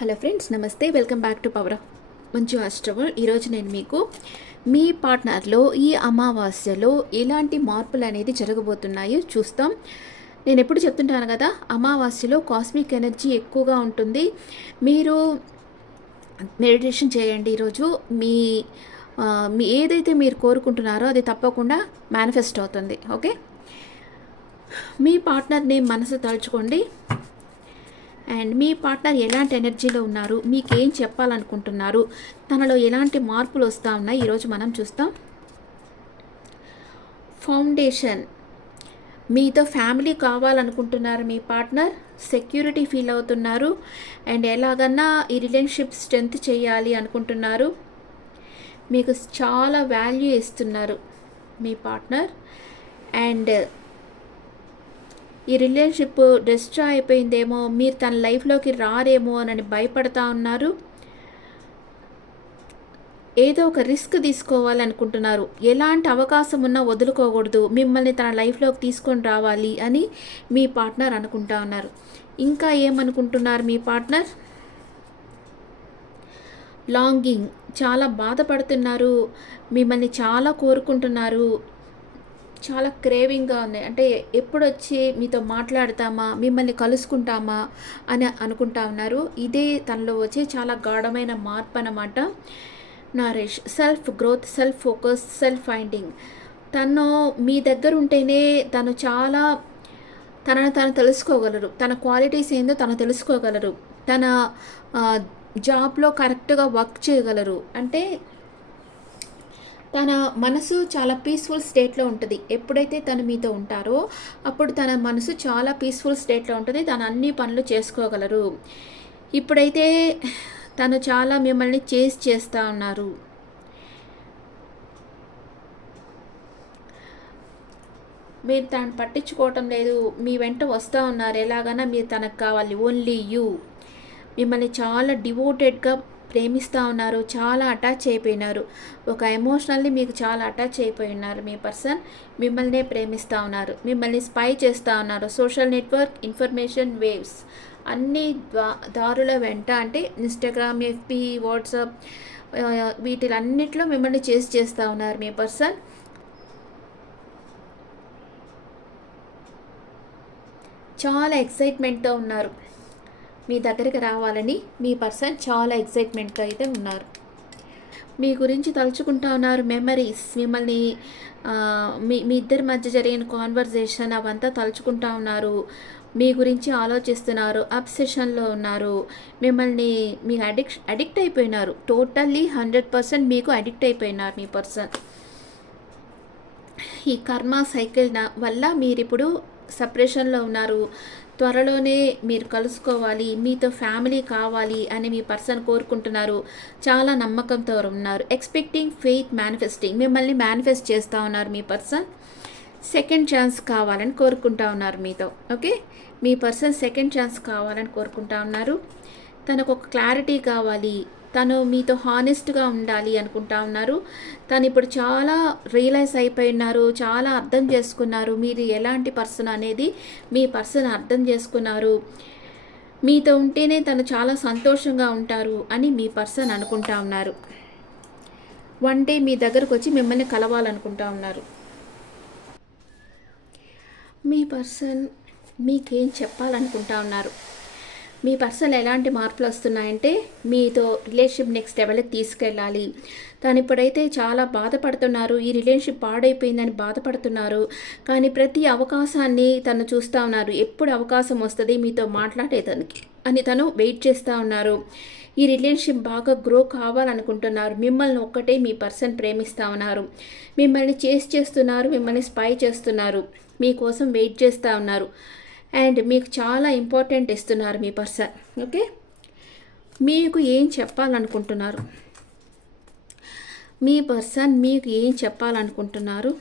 Hello friends నమస్తే. Welcome back to power of మంచు ఈరోజు నేను మీకు మీ పార్ట్నర్లో ఈ అమావాస్యలో ఎలాంటి మార్పులు అనేది జరగబోతున్నాయో చూస్తాం. నేను ఎప్పుడు చెప్తుంటాను కదా అమావాస్యలో కాస్మిక్ ఎనర్జీ ఎక్కువగా ఉంటుంది. మీరు మెడిటేషన్ చేయండి ఈరోజు. మీ మీ ఏదైతే మీరు కోరుకుంటున్నారో అది తప్పకుండా మేనిఫెస్ట్ అవుతుంది. ఓకే? మీ పార్ట్నర్ని మనసు తలుచుకోండి. అండ్ మీ పార్ట్నర్ ఎలాంటి ఎనర్జీలో ఉన్నారు? మీకు ఏం చెప్పాలనుకుంటున్నారు? తనలో ఎలాంటి మార్పులు వస్తూ ఉన్నాయి? ఈరోజు మనం చూస్తాం. ఫౌండేషన్. మీతో ఫ్యామిలీ కావాలనుకుంటున్నారు మీ పార్ట్నర్. సెక్యూరిటీ ఫీల్ అవుతున్నారు. అండ్ ఎలాగన్నా ఈ రిలేషన్షిప్ స్ట్రెంత్ చేయాలి అనుకుంటున్నారు. మీకు చాలా వాల్యూ ఇస్తున్నారు మీ పార్ట్నర్. అండ్ ఈ రిలేషన్షిప్ డిస్ట్రా అయిపోయిందేమో మీరు తన లైఫ్లోకి రారేమో అని భయపడతా ఉన్నారు. ఏదో ఒక రిస్క్ తీసుకోవాలనుకుంటున్నారు ఎలాంటి అవకాశం ఉన్నా వదులుకోకూడదు. మిమ్మల్ని తన లైఫ్లోకి తీసుకొని రావాలి అని మీ పార్ట్నర్ అనుకుంటా ఉన్నారు. ఇంకా ఏమనుకుంటున్నారు మీ పార్ట్నర్ లాంగింగ్ చాలా బాధపడుతున్నారు. మిమ్మల్ని చాలా కోరుకుంటున్నారు. చాలా క్రేవింగ్గా ఉంది అంటే ఎప్పుడు వచ్చి మీతో మాట్లాడతామా మిమ్మల్ని కలుసుకుంటామా అని అనుకుంటా ఉన్నారు. ఇదే తనలో వచ్చే చాలా గాఢమైన మార్పు అన్నమాట Naresh self growth self focus self finding. తను మీ దగ్గర ఉంటేనే తను చాలా తనను తను తెలుసుకోగలరు. తన క్వాలిటీస్ ఏందో తను తెలుసుకోగలరు. తన జాబ్లో కరెక్ట్గా వర్క్ చేయగలరు. అంటే తన మనసు చాలా పీస్ఫుల్ స్టేట్లో ఉంటుంది. ఎప్పుడైతే తను మీతో ఉంటారో అప్పుడు తన మనసు చాలా పీస్ఫుల్ స్టేట్లో ఉంటుంది. తను అన్ని పనులు చేసుకోగలరు. ఇప్పుడైతే తను చాలా మిమ్మల్ని చేస్ చేస్తూ ఉన్నారు. మీరు తను పట్టించుకోవటం లేదు. మీ వెంట వస్తూ ఉన్నారు. ఎలాగైనా మీరు తనకు కావాలి. ఓన్లీ యూ మిమ్మల్ని చాలా డివోటెడ్గా ప్రేమిస్తూ ఉన్నారు చాలా అటాచ్ అయిపోయినారు. ఒక ఎమోషనల్లీ మీకు చాలా అటాచ్ అయిపోయి ఉన్నారు మీ పర్సన్. మిమ్మల్నే ప్రేమిస్తూ ఉన్నారు మిమ్మల్ని స్పై చేస్తూ ఉన్నారు. సోషల్ నెట్వర్క్ ఇన్ఫర్మేషన్ వేవ్స్ అన్ని దారుల వెంట అంటే ఇన్స్టాగ్రామ్ ఎఫ్పి వాట్సాప్ వీటిలన్నిట్లో మిమ్మల్ని చేసి చేస్తూ ఉన్నారు మీ పర్సన్. చాలా ఎక్సైట్మెంట్తో ఉన్నారు. మీ దగ్గరికి రావాలని మీ పర్సన్ చాలా ఎక్సైట్మెంట్గా అయితే ఉన్నారు. మీ గురించి తలుచుకుంటా ఉన్నారు మెమరీస్ మిమ్మల్ని మీ మీ ఇద్దరి మధ్య జరిగిన కాన్వర్జేషన్ అవంతా తలుచుకుంటా ఉన్నారు మీ గురించి ఆలోచిస్తున్నారు అబ్సెషన్లో ఉన్నారు మిమ్మల్ని మీ అడిక్ అడిక్ట్ అయిపోయినారు టోటల్లీ హండ్రెడ్ పర్సెంట్ మీకు అడిక్ట్ అయిపోయినారు మీ పర్సన్. ఈ కర్మ సైకిల్ వల్ల మీరు ఇప్పుడు సపరేషన్లో ఉన్నారు త్వరలోనే మీరు కలుసుకోవాలి మీతో ఫ్యామిలీ కావాలి అని మీ పర్సన్ కోరుకుంటున్నారు. చాలా నమ్మకంతో ఉన్నారు. ఎక్స్పెక్టింగ్ ఫెయిత్ మేనిఫెస్టింగ్ మిమ్మల్ని మేనిఫెస్ట్ చేస్తూ ఉన్నారు మీ పర్సన్. సెకండ్ ఛాన్స్ కావాలని కోరుకుంటా ఉన్నారు మీతో. ఓకే మీ పర్సన్ సెకండ్ ఛాన్స్ కావాలని కోరుకుంటా ఉన్నారు. తనకు ఒక క్లారిటీ కావాలి. తను మీతో హానెస్ట్గా ఉండాలి అనుకుంటా ఉన్నారు. తను ఇప్పుడు చాలా రియలైజ్ అయిపోయి ఉన్నారు చాలా అర్థం చేసుకున్నారు. మీరు ఎలాంటి పర్సన్ అనేది మీ పర్సన్ అర్థం చేసుకున్నారు. మీతో ఉంటేనే తను చాలా సంతోషంగా ఉంటారు అని మీ పర్సన్ అనుకుంటా ఉన్నారు. వన్ డే మీ దగ్గరకు వచ్చి మిమ్మల్ని కలవాలనుకుంటా ఉన్నారు. మీ పర్సన్ మీకేం చెప్పాలనుకుంటా ఉన్నారు? మీ పర్సన్ ఎలాంటి మార్పులు వస్తున్నాయంటే మీతో రిలేషన్షిప్ నెక్స్ట్ లెవెల్కి తీసుకెళ్ళాలి. తను ఇప్పుడైతే చాలా బాధపడుతున్నారు. ఈ రిలేషన్షిప్ పాడైపోయిందని బాధపడుతున్నారు. కానీ ప్రతి అవకాశాన్ని తను చూస్తూ ఉన్నారు. ఎప్పుడు అవకాశం వస్తుంది మీతో మాట్లాడేదానికి అని తను వెయిట్ చేస్తూ ఉన్నారు. ఈ రిలేషన్షిప్ బాగా గ్రో కావాలనుకుంటున్నారు. మిమ్మల్ని ఒక్కటే మీ పర్సన్ ప్రేమిస్తూ ఉన్నారు. మిమ్మల్ని చేసి చేస్తున్నారు మిమ్మల్ని స్పై చేస్తున్నారు. మీకోసం వెయిట్ చేస్తూ ఉన్నారు. అండ్ మీకు చాలా ఇంపార్టెంట్ ఇస్తున్నారు మీ పర్సన్ ఓకే? మీకు ఏం చెప్పాలనుకుంటున్నారు? మీ పర్సన్ మీకు ఏం చెప్పాలనుకుంటున్నారు?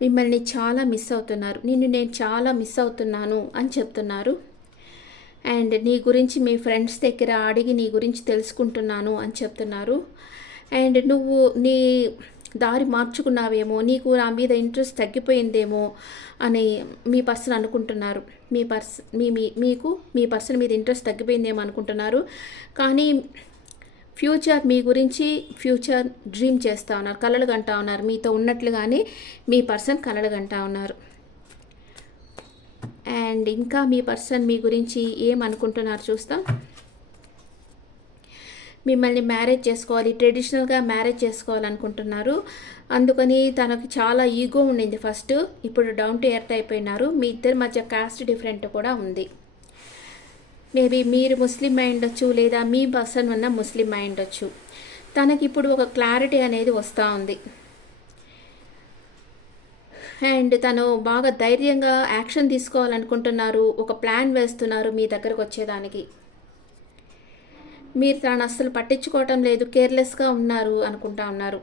మిమ్మల్ని చాలా మిస్ అవుతున్నారు. నిన్ను నేను చాలా మిస్ అవుతున్నాను అని చెప్తున్నారు. అండ్ నీ గురించి మీ ఫ్రెండ్స్ దగ్గర అడిగి నీ గురించి తెలుసుకుంటున్నాను అని చెప్తున్నారు. అండ్ నువ్వు నీ దారి మార్చుకున్నావేమో నీకు నా మీద ఇంట్రెస్ట్ తగ్గిపోయిందేమో అని మీ పర్సన్ అనుకుంటున్నారు. మీ పర్స్ మీ మీ మీకు మీ పర్సన్ మీద ఇంట్రెస్ట్ తగ్గిపోయిందేమో అనుకుంటున్నారు. కానీ ఫ్యూచర్ మీ గురించి ఫ్యూచర్ డ్రీమ్ చేస్తూ ఉన్నారు కలలు కంటా ఉన్నారు. మీతో ఉన్నట్లుగానే మీ పర్సన్ కలలు కంటా ఉన్నారు. అండ్ ఇంకా మీ పర్సన్ మీ గురించి ఏమనుకుంటున్నారు చూస్తాం. మిమ్మల్ని మ్యారేజ్ చేసుకోవాలి ట్రెడిషనల్గా మ్యారేజ్ చేసుకోవాలనుకుంటున్నారు. అందుకని తనకి చాలా ఈగో ఉండింది ఫస్ట్. ఇప్పుడు డౌన్ టు ఎర్త్ అయిపోయినారు. మీ ఇద్దరి మధ్య కాస్ట్ డిఫరెంట్ కూడా ఉంది. మేబీ మీరు ముస్లిం అయి ఉండొచ్చు లేదా మీ పర్సన్ ఉన్న ముస్లిం అయి ఉండొచ్చు తనకి ఇప్పుడు ఒక క్లారిటీ అనేది వస్తూ ఉంది. అండ్ తను బాగా ధైర్యంగా యాక్షన్ తీసుకోవాలనుకుంటున్నారు. ఒక ప్లాన్ వేస్తున్నారు మీ దగ్గరకు వచ్చేదానికి. మీరు తను అస్సలు పట్టించుకోవటం లేదు కేర్లెస్గా ఉన్నారు అనుకుంటా ఉన్నారు.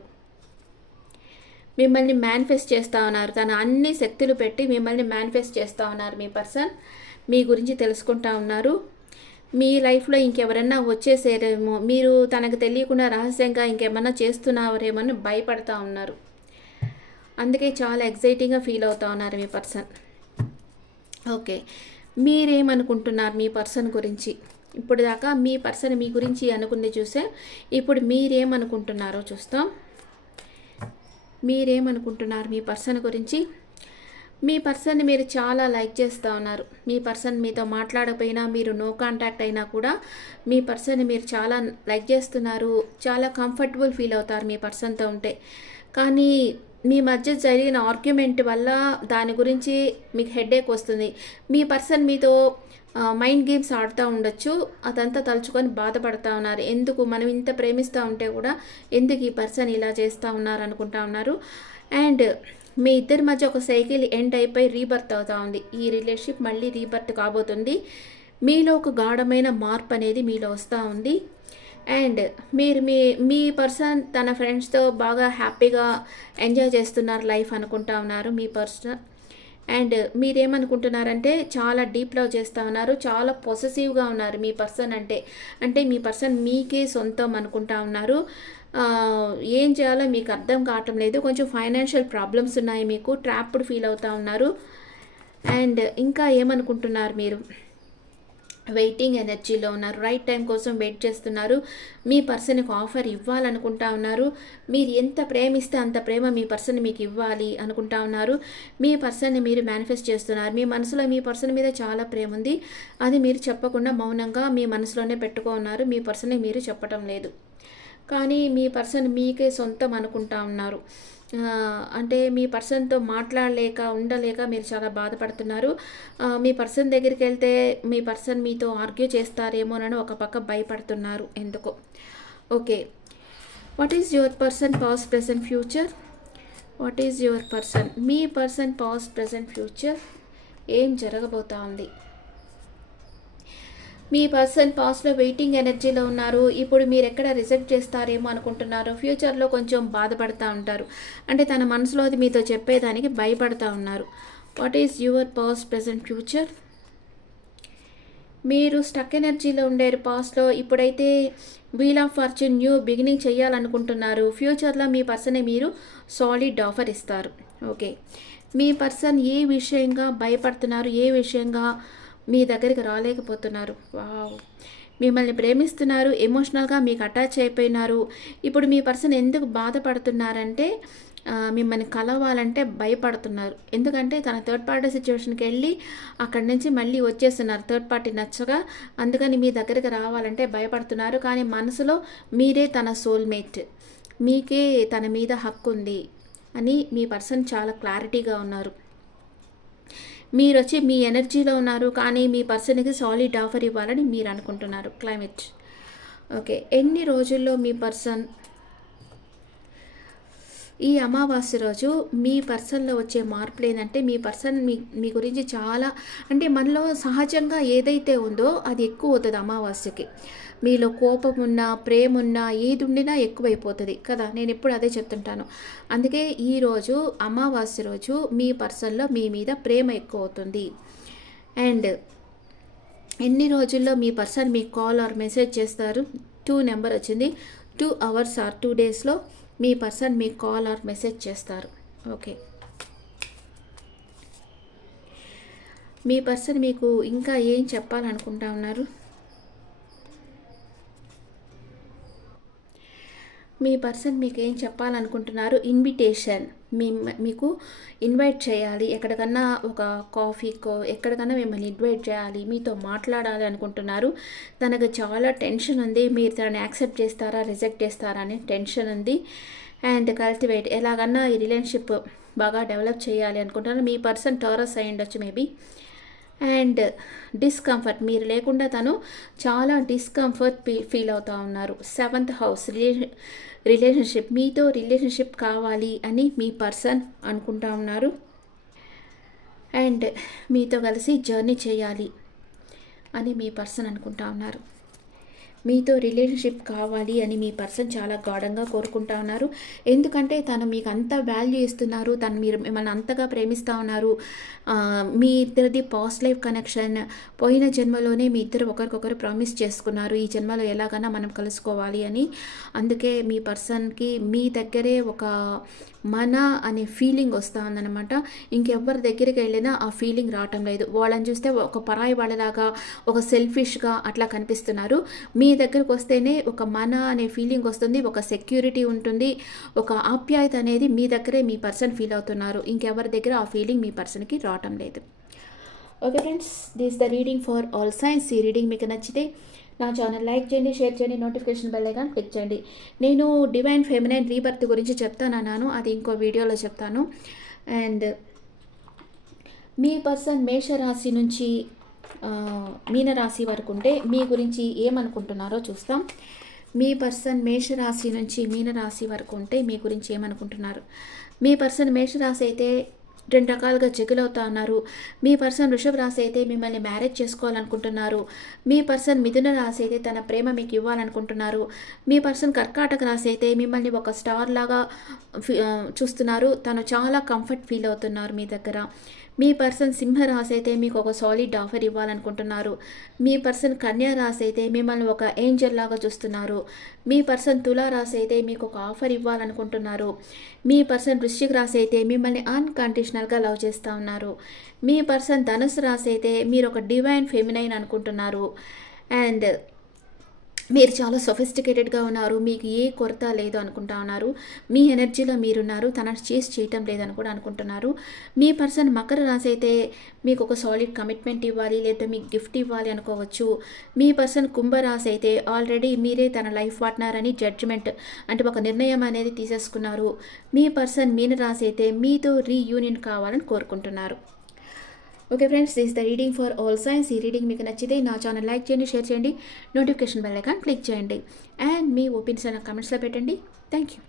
మిమ్మల్ని మేనిఫెస్ట్ చేస్తూ ఉన్నారు. తన అన్ని శక్తులు పెట్టి మిమ్మల్ని మేనిఫెస్ట్ చేస్తూ ఉన్నారు మీ పర్సన్. మీ గురించి తెలుసుకుంటా ఉన్నారు. మీ లైఫ్లో ఇంకెవరన్నా వచ్చేసేరేమో. మీరు తనకు తెలియకుండా రహస్యంగా ఇంకేమన్నా చేస్తున్నారేమో అని భయపడతా ఉన్నారు. అందుకే చాలా ఎగ్జైటింగ్గా ఫీల్ అవుతా ఉన్నారు మీ పర్సన్. ఓకే. మీరేమనుకుంటున్నారు మీ పర్సన్ గురించి? ఇప్పుడు దాకా మీ పర్సన్ మీ గురించి అనుకుంది చూసే ఇప్పుడు మీరేమనుకుంటున్నారో చూస్తాం. మీరేమనుకుంటున్నారు మీ పర్సన్ గురించి? మీ పర్సన్ని మీరు చాలా లైక్ చేస్తూ ఉన్నారు. మీ పర్సన్ మీతో మాట్లాడకపోయినా మీరు నో కాంటాక్ట్ అయినా కూడా మీ పర్సన్ని మీరు చాలా లైక్ చేస్తున్నారు. చాలా కంఫర్టబుల్ ఫీల్ అవుతారు మీ పర్సన్తో ఉంటే. కానీ మీ మధ్య జరిగిన ఆర్గ్యుమెంట్ వల్ల దాని గురించి మీకు హెడేక్ వస్తుంది. మీ పర్సన్ మీతో మైండ్ గేమ్స్ ఆడుతూ ఉండొచ్చు. అదంతా తలుచుకొని బాధపడుతూ ఉన్నారు. ఎందుకు? మనం ఇంత ప్రేమిస్తూ ఉంటే కూడా ఎందుకు ఈ పర్సన్ ఇలా చేస్తూ ఉన్నారు అనుకుంటా ఉన్నారు. అండ్ మీ ఇద్దరి మధ్య ఒక సైకిల్ ఎండ్ అయిపోయి రీబర్త్ అవుతూ ఉంది. ఈ రిలేషన్షిప్ మళ్ళీ రీబర్త్ కాబోతుంది. మీలో ఒక గాఢమైన మార్పు అనేది మీలో వస్తూ ఉంది. అండ్ మీరు మీ మీ పర్సన్ తన ఫ్రెండ్స్తో బాగా హ్యాపీగా ఎంజాయ్ చేస్తున్నారు లైఫ్ అనుకుంటా ఉన్నారు. మీ పర్సన్ అండ్ మీరేమనుకుంటున్నారంటే చాలా డీప్ లవ్ చేస్తూ ఉన్నారు చాలా పొసెసివ్గా ఉన్నారు మీ పర్సన్ అంటే. అంటే మీ పర్సన్ మీకే సొంతం అనుకుంటా ఉన్నారు. ఏం చేయాలో మీకు అర్థం కావటం లేదు. కొంచెం ఫైనాన్షియల్ ప్రాబ్లమ్స్ ఉన్నాయి మీకు ట్రాప్డ్ ఫీల్ అవుతూ ఉన్నారు. అండ్ ఇంకా ఏమనుకుంటున్నారు మీరు? వెయిటింగ్ ఎనర్జీలో ఉన్నారు. రైట్ టైం కోసం వెయిట్ చేస్తున్నారు. మీ పర్సన్కి ఆఫర్ ఇవ్వాలనుకుంటా ఉన్నారు. మీరు ఎంత ప్రేమిస్తే అంత ప్రేమ మీ పర్సన్ మీకు ఇవ్వాలి అనుకుంటా ఉన్నారు. మీ పర్సన్ని మీరు మేనిఫెస్ట్ చేస్తున్నారు. మీ మనసులో మీ పర్సన్ మీద చాలా ప్రేమ ఉంది. అది మీరు చెప్పకుండా మౌనంగా మీ మనసులోనే పెట్టుకో ఉన్నారు. మీ పర్సన్ని మీరు చెప్పటం లేదు. కానీ మీ పర్సన్ మీకే సొంతం అనుకుంటా ఉన్నారు. అంటే మీ పర్సన్తో మాట్లాడలేక ఉండలేక మీరు చాలా బాధపడుతున్నారు. మీ పర్సన్ దగ్గరికి వెళ్తే మీ పర్సన్ మీతో ఆర్గ్యూ చేస్తారేమోనని ఒక పక్క భయపడుతున్నారు ఎందుకో. Okay. What is your person past present future what is your person me person past present future ఏం జరగబోతా ఉంది? మీ పర్సన్ పాస్ట్లో వెయిటింగ్ ఎనర్జీలో ఉన్నారు. ఇప్పుడు మీరు ఎక్కడ రిజెక్ట్ చేస్తారేమో అనుకుంటున్నారు ఫ్యూచర్లో కొంచెం బాధపడతా ఉంటారు. అంటే తన మనసులో అది మీతో చెప్పేదానికి భయపడతా ఉన్నారు. What is your past present future మీరు స్టక్ ఎనర్జీలో ఉండేరు పాస్ట్లో. ఇప్పుడైతే wheel of fortune new beginning చేయాలనుకుంటున్నారు. ఫ్యూచర్లో మీ పర్సనే మీరు సాలిడ్ ఆఫర్ ఇస్తారు. ఓకే మీ పర్సన్ ఏ విషయంగా భయపడుతున్నారు? ఏ విషయంగా మీ దగ్గరికి రాలేకపోతున్నారు. వావ్. మిమ్మల్ని ప్రేమిస్తున్నారు ఎమోషనల్గా మీకు అటాచ్ అయిపోయినారు. ఇప్పుడు మీ పర్సన్ ఎందుకు బాధపడుతున్నారంటే మిమ్మల్ని కలవాలంటే భయపడుతున్నారు. ఎందుకంటే తన థర్డ్ పార్టీ సిచ్యువేషన్కి వెళ్ళి అక్కడి నుంచి మళ్ళీ వచ్చేస్తున్నారు. థర్డ్ పార్టీ నచ్చగా అందుకని మీ దగ్గరికి రావాలంటే భయపడుతున్నారు. కానీ మనసులో మీరే తన సోల్మేట్. మీకే తన మీద హక్కు ఉంది అని మీ పర్సన్ చాలా క్లారిటీగా ఉన్నారు. మీరు వచ్చి మీ ఎనర్జీలో ఉన్నారు కానీ మీ పర్సన్కి సాలిడ్ ఆఫర్ ఇవ్వాలని మీరు అనుకుంటున్నారు. Climate okay. ఎన్ని రోజుల్లో మీ పర్సన్ ఈ అమావాస్య రోజు మీ పర్సన్లో వచ్చే మార్పులు ఏంటంటే మీ పర్సన్ మీ మీ గురించి చాలా అంటే మనలో సహజంగా ఏదైతే ఉందో అది ఎక్కువ అవుతుంది అమావాస్యకి. మీలో కోపం ఉన్నా ప్రేమ ఉన్నా ఏది ఉండినా ఎక్కువైపోతుంది. కదా? నేను ఎప్పుడు అదే చెప్తుంటాను. అందుకే ఈరోజు అమావాస్య రోజు మీ పర్సన్లో మీ మీద ప్రేమ ఎక్కువ అవుతుంది అండ్ ఎన్ని రోజుల్లో మీ పర్సన్ మీకు కాల్ ఆర్ మెసేజ్ చేస్తారు? టూ నెంబర్ వచ్చింది. టూ అవర్స్ ఆర్ టూ డేస్లో మీ పర్సన్ మీకు కాల్ ఆర్ మెసేజ్ చేస్తారు. ఓకే. మీ పర్సన్ మీకు ఇంకా ఏం చెప్పాలనుకుంటా ఉన్నారు? మీ పర్సన్ మీకు ఏం చెప్పాలనుకుంటున్నారు? ఇన్విటేషన్. మీ మీకు ఇన్వైట్ చేయాలి. ఎక్కడికన్నా ఒక కాఫీకో ఎక్కడికన్నా మిమ్మల్ని ఇన్వైట్ చేయాలి. మీతో మాట్లాడాలి అనుకుంటున్నారు. తనకు చాలా టెన్షన్ ఉంది. మీరు తనని యాక్సెప్ట్ చేస్తారా రిజెక్ట్ చేస్తారా అని టెన్షన్ ఉంది. And cultivate. ఎలాగన్నా ఈ రిలేషన్షిప్ బాగా డెవలప్ చేయాలి అనుకుంటున్నారు. మీ పర్సన్ టోరస్ అయి ఉండొచ్చు మేబీ. And discomfort. మీరు లేకుండా తను చాలా డిస్కంఫర్ట్ ఫీల్ అవుతూ ఉన్నారు. Seventh house. రిలేషన్షిప్ మీతో రిలేషన్షిప్ కావాలి అని మీ పర్సన్ అనుకుంటా ఉన్నారు. అండ్ మీతో కలిసి జర్నీ చేయాలి అని మీ పర్సన్ అనుకుంటా ఉన్నారు. మీతో రిలేషన్షిప్ కావాలి అని మీ పర్సన్ చాలా గాఢంగా కోరుకుంటా ఉన్నారు. ఎందుకంటే తను మీకు అంత వాల్యూ ఇస్తున్నారు. తను మీరు మిమ్మల్ని అంతగా ప్రేమిస్తూ ఉన్నారు. మీ ఇద్దరిది పాస్ట్ లైఫ్ కనెక్షన్ పోయిన జన్మలోనే మీ ఇద్దరు ఒకరికొకరు ప్రామిస్ చేసుకున్నారు. ఈ జన్మలో ఎలాగైనా మనం కలుసుకోవాలి అని. అందుకే మీ పర్సన్కి మీ దగ్గరే ఒక మన అనే ఫీలింగ్ వస్తూ ఉందన్నమాట. ఇంకెవ్వరి దగ్గరికి వెళ్ళినా ఆ ఫీలింగ్ రావటం లేదు. వాళ్ళని చూస్తే ఒక పరాయి వాళ్ళలాగా ఒక సెల్ఫిష్గా అట్లా కనిపిస్తున్నారు. మీ దగ్గరకు వస్తేనే ఒక మన అనే ఫీలింగ్ వస్తుంది ఒక సెక్యూరిటీ ఉంటుంది ఒక ఆప్యాయత అనేది మీ దగ్గరే మీ పర్సన్ ఫీల్ అవుతున్నారు. ఇంకెవరి దగ్గర ఆ ఫీలింగ్ మీ పర్సన్కి రావటం లేదు. Okay friends this the reading for all signs ఈ రీడింగ్ మీకు నచ్చితే నా ఛానల్ లైక్ చేయండి షేర్ చేయండి నోటిఫికేషన్ బెల్ ఐకాన్ క్లిక్ చేయండి. నేను డివైన్ ఫెమినైన్ రీబర్త్ గురించి చెప్తాను అన్నాను అది ఇంకో వీడియోలో చెప్తాను. అండ్ మీ పర్సన్ మేషరాశి నుంచి మీనరాశి వరకు ఉంటే మీ గురించి ఏమనుకుంటున్నారో చూస్తాం. మీ పర్సన్ మేషరాశి నుంచి మీనరాశి వరకు ఉంటే మీ గురించి ఏమనుకుంటున్నారు? మీ పర్సన్ మేషరాశి అయితే రెండు రకాలుగా చెగులవుతా ఉన్నారు. మీ పర్సన్ వృషభ రాశి అయితే మిమ్మల్ని మ్యారేజ్ చేసుకోవాలనుకుంటున్నారు. మీ పర్సన్ మిథున రాశి అయితే తన ప్రేమ మీకు ఇవ్వాలనుకుంటున్నారు. మీ పర్సన్ కర్కాటక రాశి అయితే మిమ్మల్ని ఒక స్టార్ లాగా ఫీ- చూస్తున్నారు. తను చాలా కంఫర్ట్ ఫీల్ అవుతున్నారు మీ దగ్గర. మీ పర్సన్ సింహ రాశి అయితే మీకు ఒక సాలిడ్ ఆఫర్ ఇవ్వాలనుకుంటున్నారు. మీ పర్సన్ కన్యా రాశి అయితే మిమ్మల్ని ఒక ఏంజల్ లాగా చూస్తున్నారు. మీ పర్సన్ తులా రాశి అయితే మీకు ఒక ఆఫర్ ఇవ్వాలనుకుంటున్నారు. మీ పర్సన్ వృశ్చిక రాశి అయితే మిమ్మల్ని అన్కండిషనల్గా లవ్ చేస్తూ ఉన్నారు. మీ పర్సన్ ధనుసు రాశి అయితే మీరు ఒక డివైన్ ఫెమినైన్ అనుకుంటున్నారు. అండ్ మీరు చాలా సొఫిస్టికేటెడ్గా ఉన్నారు మీకు ఏ కొరత లేదు అనుకుంటా ఉన్నారు. మీ ఎనర్జీలో మీరున్నారు తన చేసి చేయటం లేదని కూడా అనుకుంటున్నారు. మీ పర్సన్ మకర రాశి అయితే మీకు ఒక సాలిడ్ కమిట్మెంట్ ఇవ్వాలి లేదా మీకు గిఫ్ట్ ఇవ్వాలి అనుకోవచ్చు. మీ పర్సన్ కుంభరాశి అయితే ఆల్రెడీ మీరే తన లైఫ్ పార్ట్నర్ అని జడ్జిమెంట్ అంటే ఒక నిర్ణయం అనేది తీసేసుకున్నారు. మీ పర్సన్ మీనరాశి అయితే మీతో రీయూనియన్ కావాలని కోరుకుంటున్నారు. Okay friends this the reading for all signs ఈ రీడింగ్ మీకు నచ్చితే నా ఛానల్ లైక్ చేయండి షేర్ చేయండి. నోటిఫికేషన్ బెల్ ఐకాన్ క్లిక్ చేయండి. అండ్ మీ ఒపీనియన్స్ నా కమెంట్స్లో పెట్టండి. Thank you